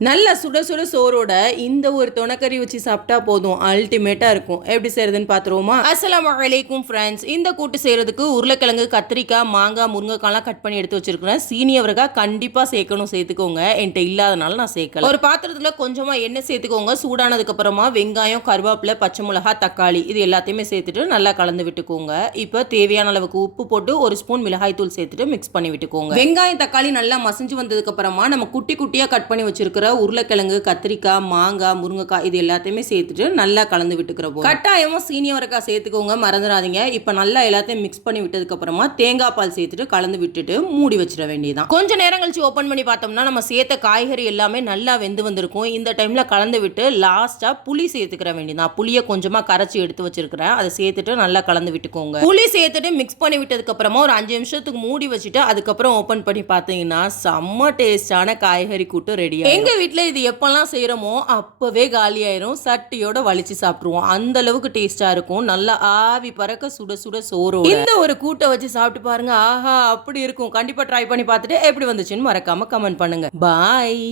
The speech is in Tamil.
நல்ல சுட சுட சோறோட இந்த ஒரு தொணக்கறி வச்சு சாப்பிட்டா போதும், அல்டிமேட்டா இருக்கும். எப்படி செய்யறதுன்னு பார்த்துருவோமா? அஸ்ஸலாமு அலைக்கும் ஃப்ரெண்ட்ஸ். இந்த கூட்டு செய்யறதுக்கு உருளைக்கிழங்கு, கத்திரிக்காய், மாங்காய், முருங்கைக்காய்லாம் கட் பண்ணி எடுத்து வச்சிருக்கிறேன். சீனியவரக்காய் கண்டிப்பாக சேர்த்துக்கோங்க. என்கிட்ட இல்லாதனால நான் சேர்க்கல. ஒரு பாத்திரத்தில் கொஞ்சமாக எண்ணெய் சேர்த்துக்கோங்க. சூடானதுக்கு அப்புறமா வெங்காயம், கருவேப்பிலை, பச்சை மிளகாய், தக்காளி இது எல்லாத்தையுமே சேர்த்துட்டு நல்லா கலந்து விட்டுக்கோங்க. இப்போ தேவையான அளவுக்கு உப்பு போட்டு ஒரு ஸ்பூன் மிளகாய் தூள் சேர்த்துட்டு மிக்ஸ் பண்ணி விட்டுக்கோங்க. வெங்காயம், தக்காளி நல்லா மசிஞ்சு வந்ததுக்கு அப்புறமா நம்ம குட்டி குட்டியாக கட் பண்ணி வச்சிருக்கிற உருளைக்கிழங்கு, கத்திரிக்காய், மாங்காய், முருங்கைக்காய் இது எல்லாத்தையுமே சேர்த்துட்டு நல்லா கலந்து விட்டுக்கிறோம். கட்டாயமா சீனியவரக்காய் சேர்த்துக்கோங்க, மறந்துடாதீங்க. இப்போ நல்லா எல்லாத்தையும் மிக்ஸ் பண்ணி விட்டதுக்கு அப்புறமா தேங்காய் பால் சேர்த்துட்டு கலந்து விட்டுட்டு மூடி வச்சிட வேண்டியதான். கொஞ்ச நேரம் கழிச்சு ஓப்பன் பண்ணி பார்த்தோம்னா நம்ம சேர்த்த காய்கறி எல்லாமே நல்லா வெந்து வந்திருக்கும். இந்த டைம்ல கலந்து விட்டு லாஸ்டா புளி சேர்த்துக்கிற வேண்டியதான். புளியை கொஞ்சமா கரைச்சி எடுத்து வச்சிருக்கிறேன், அதை சேர்த்துட்டு நல்லா கலந்து விட்டுக்கோங்க. புளி சேர்த்துட்டு மிக்ஸ் பண்ணி விட்டதுக்கு அப்புறமா ஒரு 5 நிமிஷத்துக்கு மூடி வச்சுட்டு அதுக்கப்புறம் ஓப்பன் பண்ணி பார்த்தீங்கன்னா செம்ம டேஸ்டான காய்கறி கூட்டு ரெடி. எங்க வீட்டில் இது எப்பெல்லாம் செய்கிறோமோ அப்போவே காலியாயிரும். சட்டியோட வலிச்சு சாப்பிட்ருவோம். அந்த அளவுக்கு டேஸ்ட்டாக இருக்கும். நல்லா ஆவி பறக்க சுட சுட சோறோட இந்த ஒரு கூட்டை வச்சு சாப்பிட்டு பாருங்க. ஆஹா அப்படி இருக்கும். கண்டிப்பாக ட்ரை பண்ணி பார்த்துட்டு எப்படி வந்துச்சுன்னு மறக்காம கமெண்ட் பண்ணுங்க. பாய்.